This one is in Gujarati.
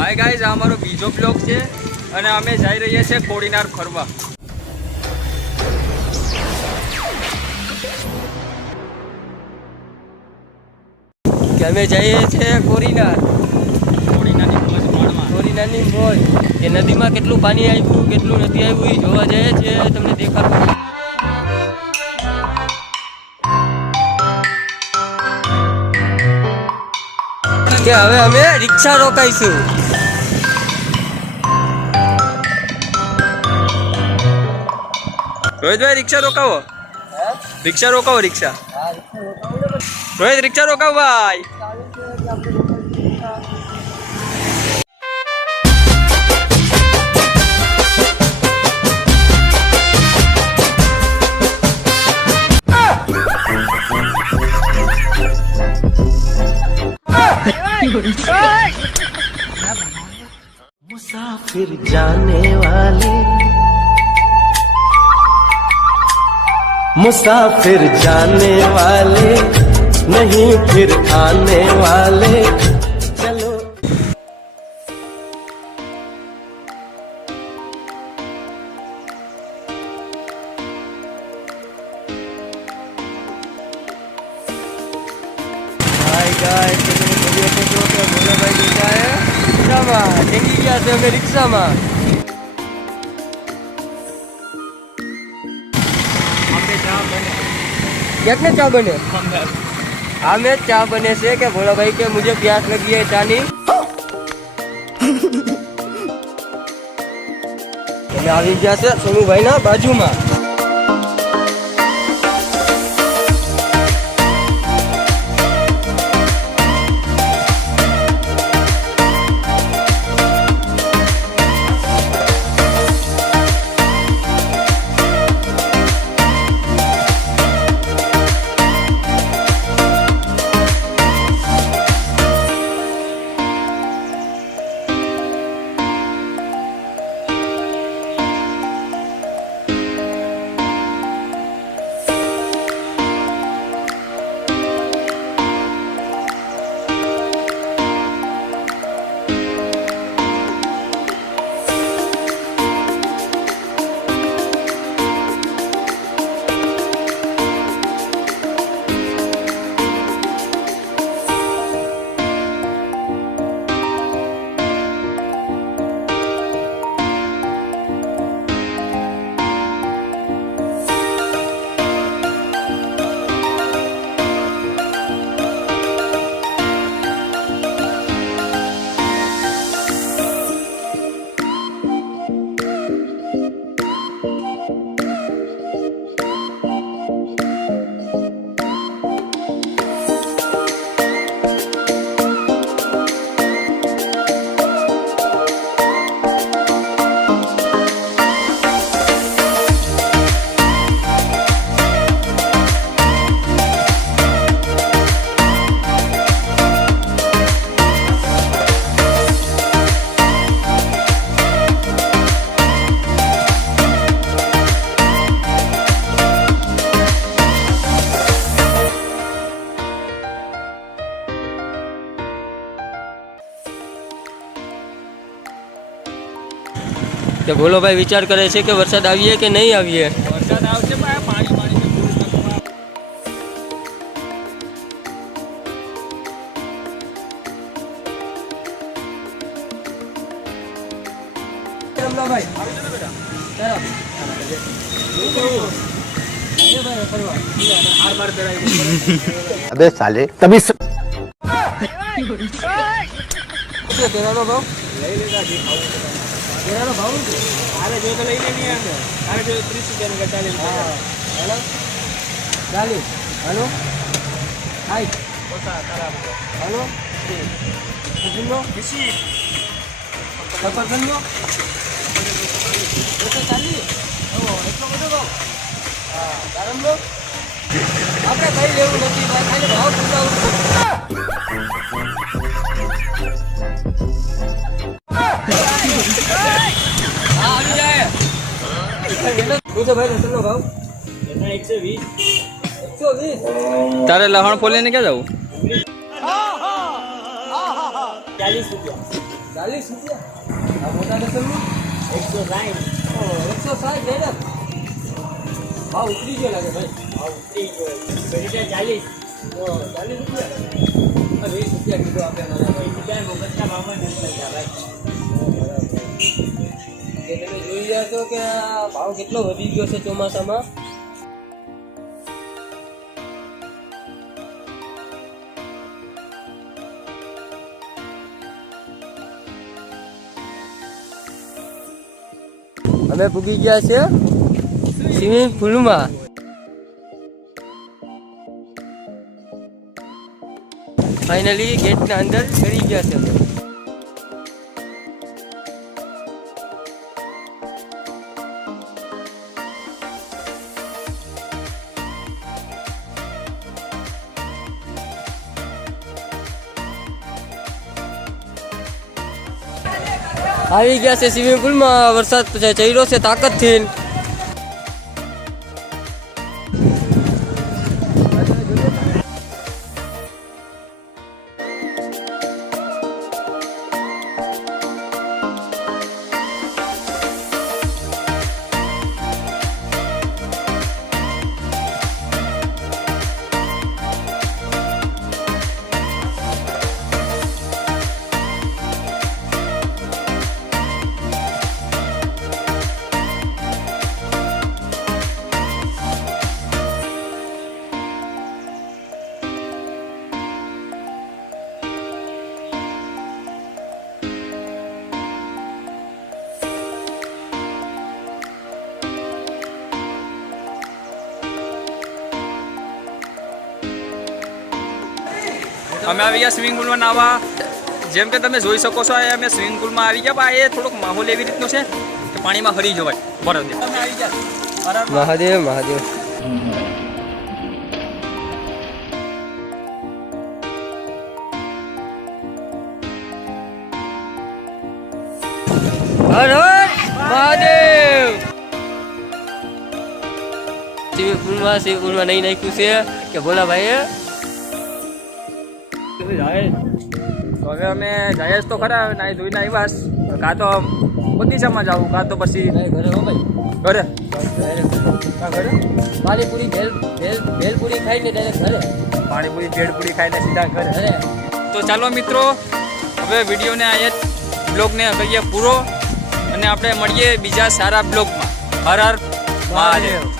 હાય ગાઈઝ, આ અમારો બીજો બ્લોગ છે અને અમે જઈ રહ્યા છીએ કોડીનાર ફરવા. અમે જઈએ છીએ કોડીનારની મોજ. કે નદીમાં કેટલું પાણી આવ્યું કેટલું નથી આવ્યું એ જોવા જઈએ છીએ. તમને દેખાડું. કે હવે અમે રિક્ષા રોકાઈશું. રોહિતભાઈ રિક્ષા રોકાવો. રિક્ષા રોકાવો. રિક્ષા રોહિત રિક્ષા રોકાવ ભાઈ. मुसाफिर जाने वाले मुसाफिर जाने वाले नहीं फिर आने वाले चलो. हाय गाइस, तो કે ભોલાભાઈ બેઠા હે રિક્ષામાં. ટેંગી ગયા છે અમે રિક્ષામાં. कितने चाय बने? हमें चाय बने से क्या बोला भाई कि मुझे प्यास लगी है चानी. આવી ગયા છે સોનુભાઈ ના બાજુમાં. તો બોલો ભાઈ, વિચાર કરે છે કે વરસાદ આવીએ કે નહીં આવીએ. વરસાદ આવશે પણ પાણી પાણી अबे साले तभी તેરાનો ભાવ લઈ લેતા તેરાનો ભાવ આરે જો તો લઈ લેની આને આરે જો 30 રૂપિયા ની 40 હેલો 40 હેલો હાઈ ઓસા ખરાબ હેલો કિલો કિસી સફરજનનો ઓસા 40 ઓ એટલો બધો ભાવ હા દારમનો આપણે કઈ લેવું નથી ભાઈ, ખાલી ભાવ પૂછાવું. તારે લહણ ફોલે ને ક્યાં જવું? 40 રૂપિયા. 40 રૂપિયા આ મોટા દસમનું 160 160 ભાવ ઉતરી ગયો લાગે ભાઈ ભાવ ઉતરી ગયો 40 રૂપિયા 20 રૂપિયા કિલો આપે મને ભાઈ બીજા મોગટના ભાવમાં નથી લાગ્યા ભાઈ કે તમે જોઈ રહ્યા છો કે આ ભાવ કેટલો વધી ગયો છે ચોમાસામાં અમે પૂગી ગયા છે સ્વિમિંગ પુલમાં ફાઇનલી ગેટના અંદર ચડી ગયા છે અમે આવી ગયા છે સ્વિમિંગ પુલમાં વરસાદ ચડ્યો છે તાકાતથી અમે આવી ગયા સ્વિમિંગ પુલમાં નાવા જેમ કે તમે જોઈ શકો છો અમે સ્વિમિંગ પુલમાં આવી ગયા પણ એ થોડોક માહોલ એવી રીતનો છે કે પાણીમાં હરી જવાય બરાબર અમે આવી ગયા મહાદેવ મહાદેવ હર હર મહાદેવ સ્વિમિંગ પુલમાં નહીં નાખ્યું છે કે બોલા ભાઈ તો હવે અમે જઈએ તો ખરા નાઈ ધોઈને આવ્યા કાં તો બગીચામાં જાવું કાં તો પછી ઘરે હો ભાઈ ઘરે ઘરે પાણીપુરી ભેલપુરી ખાઈને ડાયરેક્ટ ઘરે પાણીપુરી ભેળપુરી ખાઈને સીધા ઘરે ઘરે તો ચાલો મિત્રો હવે વિડીયોને અહીંયા બ્લોગને કરીએ પૂરો અને આપણે મળીએ બીજા સારા બ્લોગમાં હર હર મહાદેવ